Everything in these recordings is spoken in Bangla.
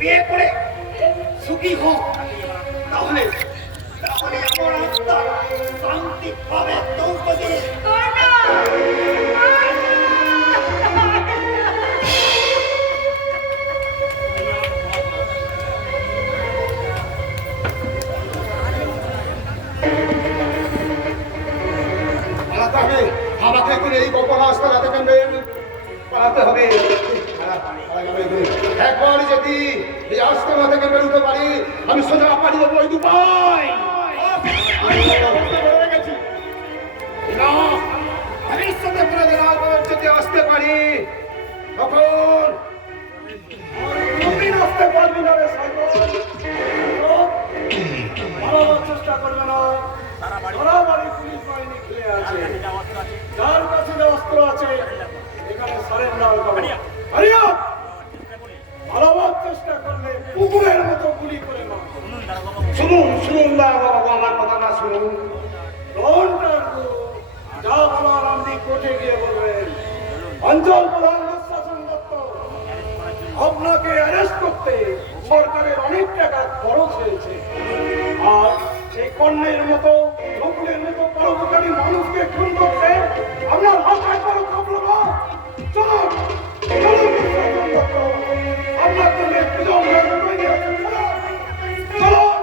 বিয়ে করে সুখী হোক, তাহলে তাহলে আমার আত্মা শান্তি পাবে দ্রৌপদী। আমাকে করে এই গোপন রাস্তা যাতে পালাতে হবে। একবার যদি এই আস্তানা থেকে বেরোতে পারি, আমি সোজা পারি দেবো ওই দুপাই। ভবিষ্যতে যদি আসতে পারি, তখন আসতে পারবি না রে চেষ্টা করবে না। সারা বাড়ি পুলিশ বাহিনী খুলে আছে, যার কাছে অস্ত্র আছে এখানে সারেন্ডার করো। পালাবার চেষ্টা করলে কুকুরের মতো গুলি করে না। শুনুন শুনুন বাবু, আমার কথা না শুনুন। যা বলার আপনি কোর্টে গিয়ে বলবেন। অঞ্চল প্রধান শাসন দত্ত, আপনাকে অ্যারেস্ট করতে সরকারের অনেক টাকা খরচ হয়েছে, আর এই কর্ণের মতো নকুলের মতো পরোপকারী মানুষকে খুন করতে আপনার ভাষায় কোনো খবর না। চলুন চলুন শাসন দত্ত, আপনার জন্য প্রিজন তৈরি আছে। চলুন।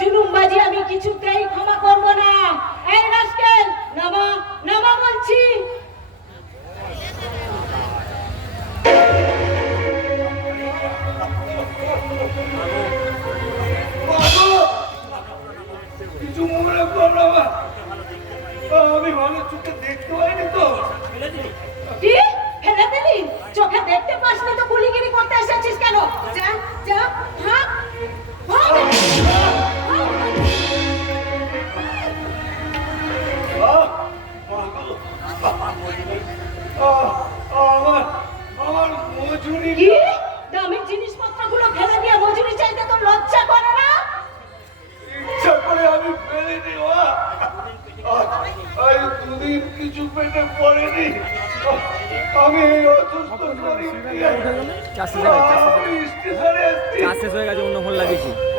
জুলুমবাজি আমি কিছুতেই ক্ষমা করবো না। এই রাস্কেল, নামা নামা বলছি। কিছু মনে করো না, আমি ভালো চোখে দেখতে পাইনি তো। কি ফেলে দিলি? চোখে দেখতে পাসনি তো গুলিগিরি করতে এসেছিস কেন? যা যা ভাগ ভাগ। আমার মজুরি কি দামি জিনিসপত্রগুলো ফেলে দিয়ে মজুরি চাইতে তো লজ্জা করে না? ইচ্ছা করে আমি ফেলিনি। দুদিন কিছু পেটে পড়েনি। আমি অসুস্থ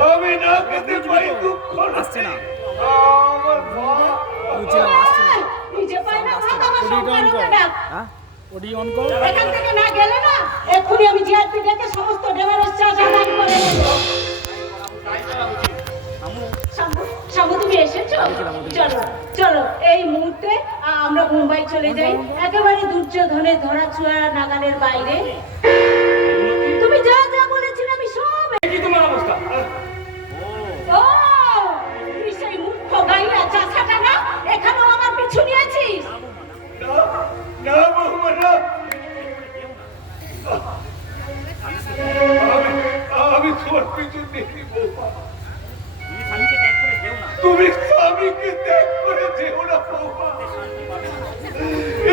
আমি না খেতে পাই, দুঃখ আসছে না। আমার মা নিজে পায় না ভাত, আমার সংসারকে ডাক। ওডি অন কর। এখান থেকে না গেলে না এক্ষুনি আমি জিআরপি ডেকে সমস্ত ডেমারেজ চার্জ আদায় করে নেব। শামু তুমি এসেছো? চলো চলো এই মুহূর্তে আমরা মুম্বাই চলে যাই, একেবারে দুর্যোধনের ধরাছোঁয়া নাগালের বাইরে। তুমি যা যা বলেছিলে আমি সব। কি তোমার অবস্থা? ও তুই সেই মূর্খ গাইয়া চাষাটা না এখানেও আমার পিছু নিয়েছিস? না বৌমা না, আমি তোর পিছু দেখি বৌমা। তুমি স্বামীকে ত্যাগ করে যেও না বৌমা,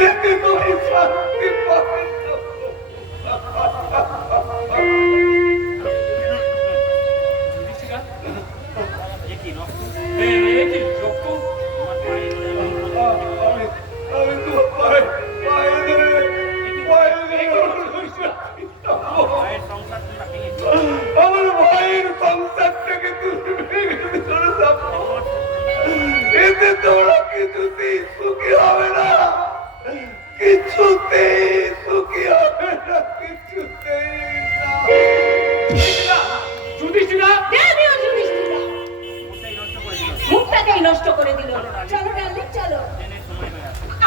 এতে তুমি শান্তি পাবে না। আমি তো পায়ে ধরে আমার ভাইয়ের সংসারটাকে তুমি ভেঙে চলে যাবো, এতে তোমরা কিছুতেই সুখী হবে না, কিছুতেই সুখী হবে না, কিছুতেই না। মুখটাকেই নষ্ট করে দিল। চলো ডার্লিং চলো,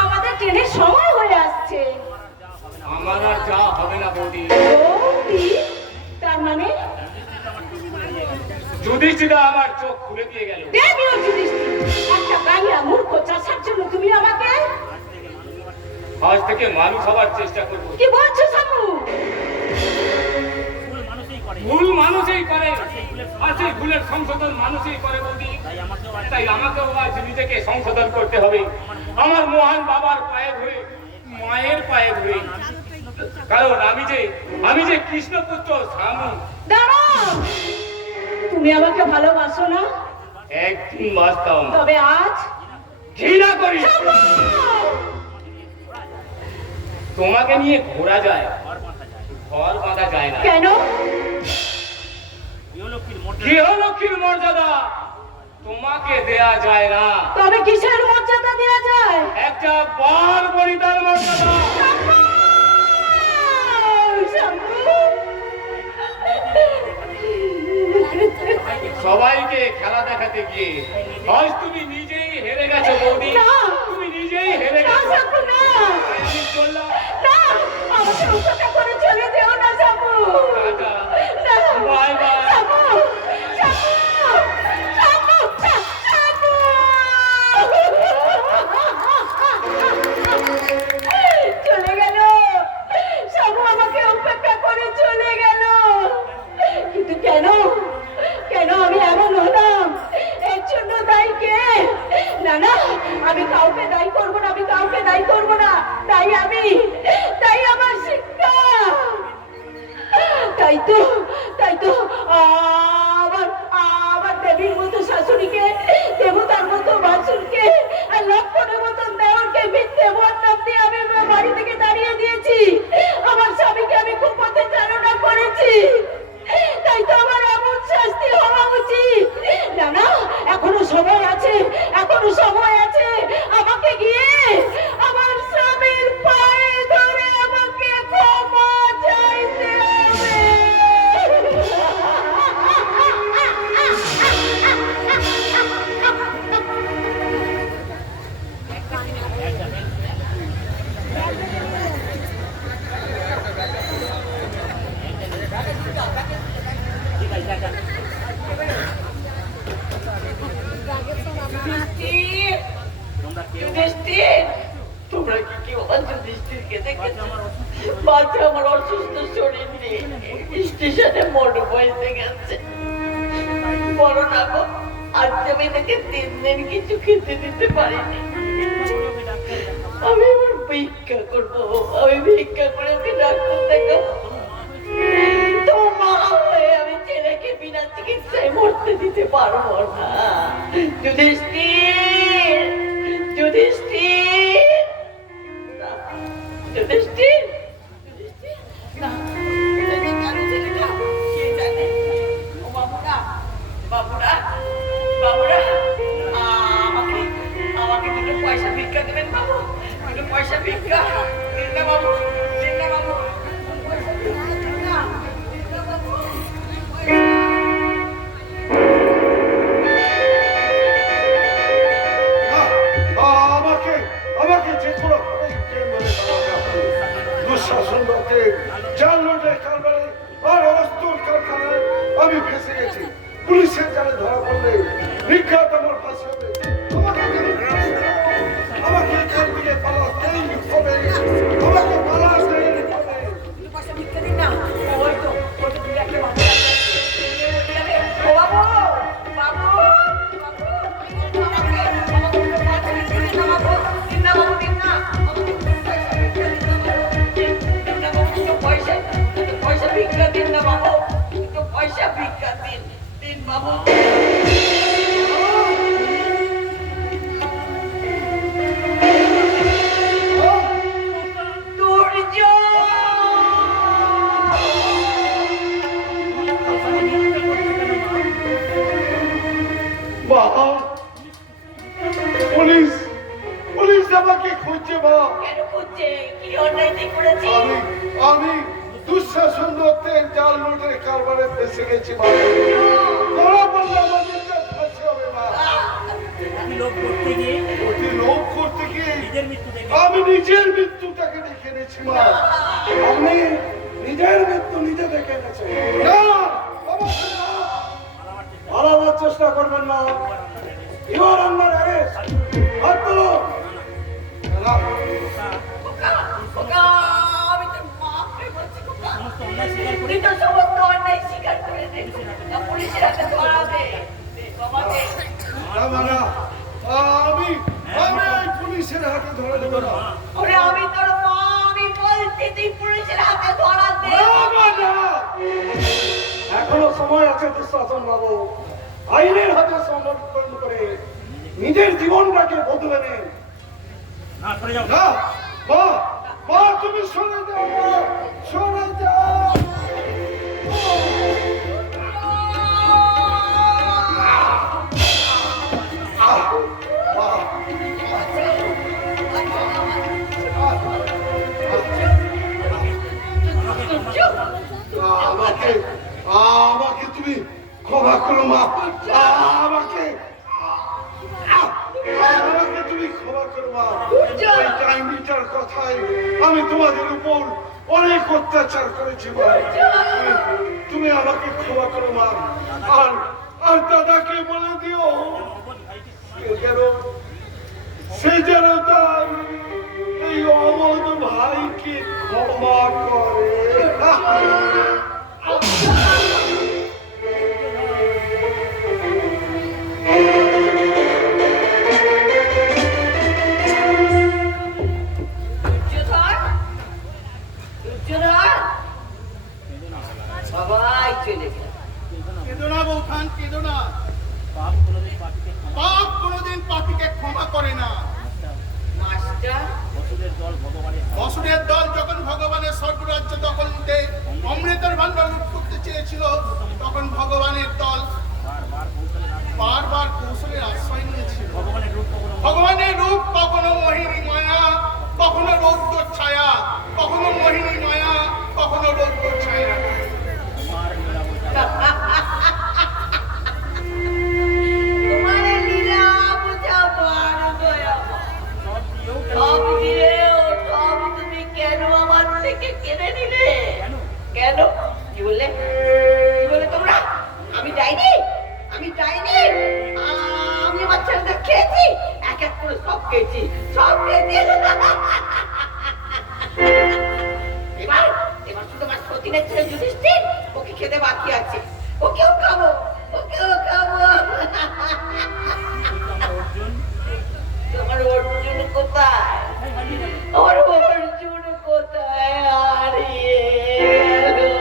আমাদের ট্রেনের সময় হয়ে আসছে। আমার আর যা হবে না বৌদি। তার মানে যুধিষ্ঠিরা আমার চোখ খুলে দিয়ে গেল। একটা গাইয়া মূর্খ চাষার জন্য তুমি আমাকে আজ থেকে মানুষ হবার চেষ্টা করবো। কি বলছো শামু? ভুল মানুষই করে, আর সেই ভুলের সংশোধন মানুষই করে বৌদি। তাই আমাকেও আজ নিজেকে সংশোধন করতে হবে, আমার মহান বাবার পায়ে ধরে, মায়ের পায়ে ধরে। কারণ আমি যে কৃষ্ণপুত্র শামু। দাঁড়াও, তুমি আমাকে ভালোবাসো না? একদিন বাঁচতাম, তবে আজ ঘৃণা করি। তোমাকে নিয়ে ঘোরা যায়, ঘর বাঁধা যায় না। কেন? গৃহলক্ষ্মীর মর্যাদা তোমাকে দেয়া যায় না। তবে কিসের মর্যাদা দেওয়া যায়? একটা বার বনিতার মর্যাদা। সবাইকে খেলা দেখাতে গিয়ে আজ তুমি নিজেই হেরে গেছো বৌদি। না। তুমি নিজেই হেরে না, গেছো। সাপু, না। আমি চললাম। না, আমাকে উপেক্ষা করে চলে যেও না, সাপু। টাটা। না। Bye bye. সাপু, সাপু, সাপু, সাপু। চলে গেল। সাপু আমাকে উপেক্ষা করে চলে গেল। কিন্তু কেন? কেন আমি এমন হলাম? এর জন্য দায়ী কে? না না, আমি কাউকে দায়ী করবো না, আমি কাউকে দায়ী করবো না। তাই আমার শিক্ষা। তাই তো আমার আমার দেবীর মতো শাশুড়িকে, দেবতার মতো বাসুরকে, আর লক্ষণের মতন দেওরকে মিথ্যে বদনাম দিয়ে আমি আমার বাড়ি থেকে তাড়িয়ে দিয়েছি। আমার স্বামীকে আমি খুব পথে চালনা করেছি। তাই তো আমার এমন শাস্তি হওয়া উচিত। না না, এখনো সময় আছে, এখনো সময় আছে। আমাকে গিয়ে আমার স্বামীর পায়ে ধরে আমাকে ক্ষমা চাইতে হবে। তোমরা কি কেউ যুধিষ্ঠিরকে দেখেছো? বাচ্চা আমার অসুস্থ শরীর নিয়ে স্টেশনে মোড় বসে গেছে। বলো না গো, আজ আমি তাকে 3 দিন কিছু খেতে দিতে পারিনি। আমি এবার ভিক্ষা করবো, আমি ভিক্ষা করে ওকে ডাক্তার দেখাবো। তোমার মা হয়ে আমি ছেলেকে বিনা চিকিৎসায় মরতে দিতে পারবো না। যুধিষ্ঠির, যুধিষ্ঠির, না, যুধিষ্ঠির, যুধিষ্ঠির, না, ছেলেকে কেন ছেলেটা? কে জানে? ও বাবুরা, বাবুরা, বাবুরা, আমাকে আমাকে 2 পয়সা ভিক্ষা দেবেন বাবু? 2 পয়সা ভিক্ষা দিন না বাবু, দিন না বাবু, 2 পয়সা ভিক্ষা দিন না, দিন না বাবু। আমাকে আমাকে যে কোনো ভাবে জেলে পাঠাতে হবে। দুঃশাসন দলকে জাল নোটের কারবারে আর অস্ত্র কারখানায় আমি ফেঁসে গেছি। পুলিশের জালে ধরা পড়লে নিঘাত আমার ফাঁসি হবে। আমাকে এখান থেকে পালাতেই হবে, আমাকে পালাতেই হবে। পয়সা ভিক্ষা দিন না। ওই তো দূরে একটা বাবু আছে। ও বাবু, বাবু, বাবু, আমাকে 2 পয়সা ভিক্ষা দিন না বাবু, দিন না বাবু, দিন না। আমাকে 2 পয়সা ভিক্ষা দিন না বাবু, দিন না বাবু, 2 পয়সা ভিক্ষা দিন না বাবু, 2 পয়সা ভিক্ষা দিন, দিন বাবু। মা, পুলিশ পুলিশ আমাকে খুঁজছে মা। কেন খুঁজছে? কি অন্যায় করেছি? আমি দুঃশাসন দত্তের জাল নোটের কারবারে ফেঁসে গেছি মা। ধরা পড়লে আমাদের যা ফাঁসি হবে মা। অতি লোভ করতে গিয়ে আমি নিজের মৃত্যুটাকে দেখে নিয়েছি মা। আপনি নিজের মৃত্যু নিজে দেখে এনেছেন? না, অবশ্যই না। পালাবার চেষ্টা করবেন না। এবার আমার অ্যারেস্ট। হাত তোলো। না, আমি তোর মাকে বলছি, তুই তো সমস্ত অন্যায় স্বীকার করে দে। পুলিশের হাতে ধরা দে। বাবা দে। না, না, আমি এই পুলিশের হাতে ধরে দেবো না। ওরে আমি তোর মা, আমি বলছি তুই পুলিশের হাতে ধরা দে। না, না, না। এখনো সময় আছে দুঃশাসন দুঃশাসন বাবু আইনের হাতে সমর্পণ করে নিজের জীবনটাকে বদলে নেন। না সরে যাও। না, মা, মা তুমি সরে যাও, মা, সরে যাও। মা, আমাকে আমাকে তুমি ক্ষমা করো মা, আমাকে আমাকে তুমি ক্ষমা করো মা। এই টাইমিটার কথায় আমি তোমাদের উপর অনেক অত্যাচার করেছি মা। তুমি আমাকে ক্ষমা করো মা। আর আর দাদাকে বলে দিও সে যেন তার এই অবধ ভাইকে ক্ষমা করে। সবাই চলে গেল। কেঁদো না বৌঠান, কেঁদো না। পাপ কোনোদিন পাপীকে ক্ষমা করে না। মাস্টার অসুরের দল যখন ভগবানের স্বর্গরাজ্য দখল নিতে অমৃতের ভান্ডার লুট করতে চেয়েছিল, তখন ভগবানের দল বারবার কৌশলের আশ্রয় নিয়েছিল। ভগবানের রূপ কখনো মোহিনী মায়া, কখনো রৌদ্র ছায়া, কখনো মোহিনী মায়া, কখনো রৌদ্র ছায়া। তোমার লীলা বোঝা বার গয়া। সব দিলেও সব তুমি কেন আমার থেকে কেড়ে নিলে? কেন? কি বললে? কি বললে তোমরা? আমি যাইনি, আমি যাইনি। আমি আমার ছেলেদের খেয়েছি, এক এক করে সব খেয়েছি, সব খেয়েছি। এবার এবার শুধু আমার সতীনের ছেলে যুধিষ্ঠির, ওকে খেতে বাকি আছে। ওকেও খাবো, ওকেও খাবো। তোমার অর্জুন কোথায়? আমার অর্জুন কোথায়? হারিয়ে গেল।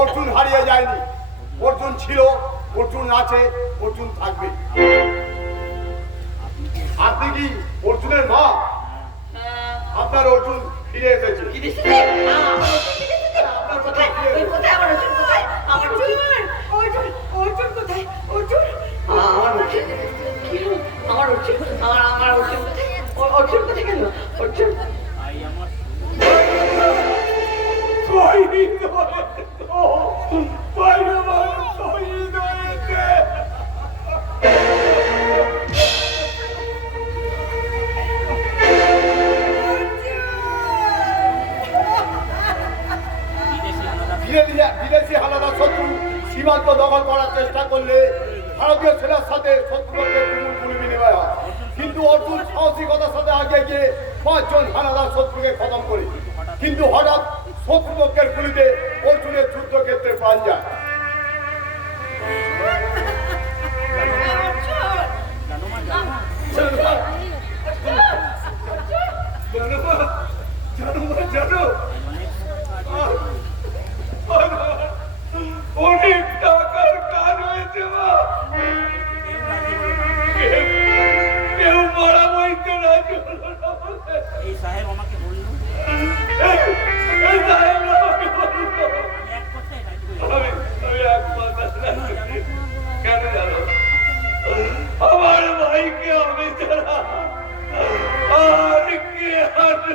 অর্জুন হারিয়ে যায়নি, অর্জুন ছিল, অর্জুন আছে, অর্জুন থাকবে। আপনি কি অর্জুনের মা? আপনার অর্জুন ফিরে এসেছে। কি দিছিলে? আমার অর্জুন কি দিছিলে? আপনার কোথায়? ওই কোথায় আমার অর্জুন কোথায়? আমার অর্জুন, অর্জুন, অর্জুন কোথায়? অর্জুন, আমার অর্জুন কি হলো? আমার অর্জুন, আমার অর্জুন কোথায়? অর্জুন কোথায় গেল? অর্জুন শহীদ হয়েছে, ভগবান শহীদ হয়েছে। বিদেশি হানাদার শত্রু সীমান্ত দখল করার চেষ্টা করলে ভারতীয় সেনার সাথে শত্রুপক্ষে তুমুল গুলি বিনিময় হয়। কিন্তু অর্জুন সাহসিকতার সাথে আগে গিয়ে 5 জন হানাদার শত্রুকে খতম করে। কিন্তু হঠাৎ শত্রুপক্ষের গুলিতে অর্জুনের যুদ্ধক্ষেত্রে প্রাণ যায়। অনেক টাকার কাজ হয়েছে মা, কেউ মরা বইতে রাজি হলো না। এই সাহেব আমাকে বললো এই সাহেব আমাকে বললো, আমি এক কথায় রাজি হয়ে আমি এক কথা রাজি। কেন জানো? আমার ভাইকে আমি ছাড়া আর কে আনবে?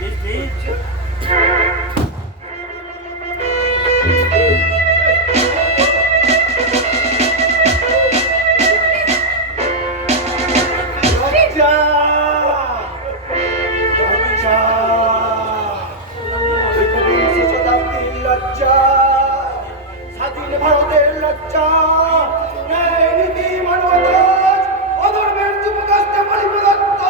গেছি। লজ্জা, লজ্জা, একবিংশ শতাব্দীর লজ্জা, স্বাধীন ভারতের লজ্জা, ন্যায় নীতি মানবতার অধর্মের যুবকাস্তে পরিপূর্ণ।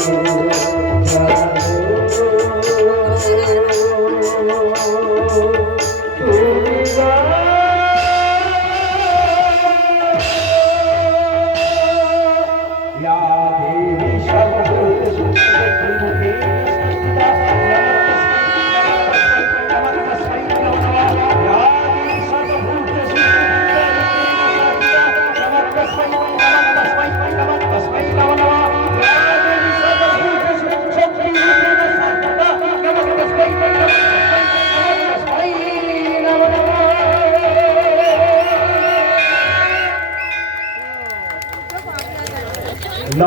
জানো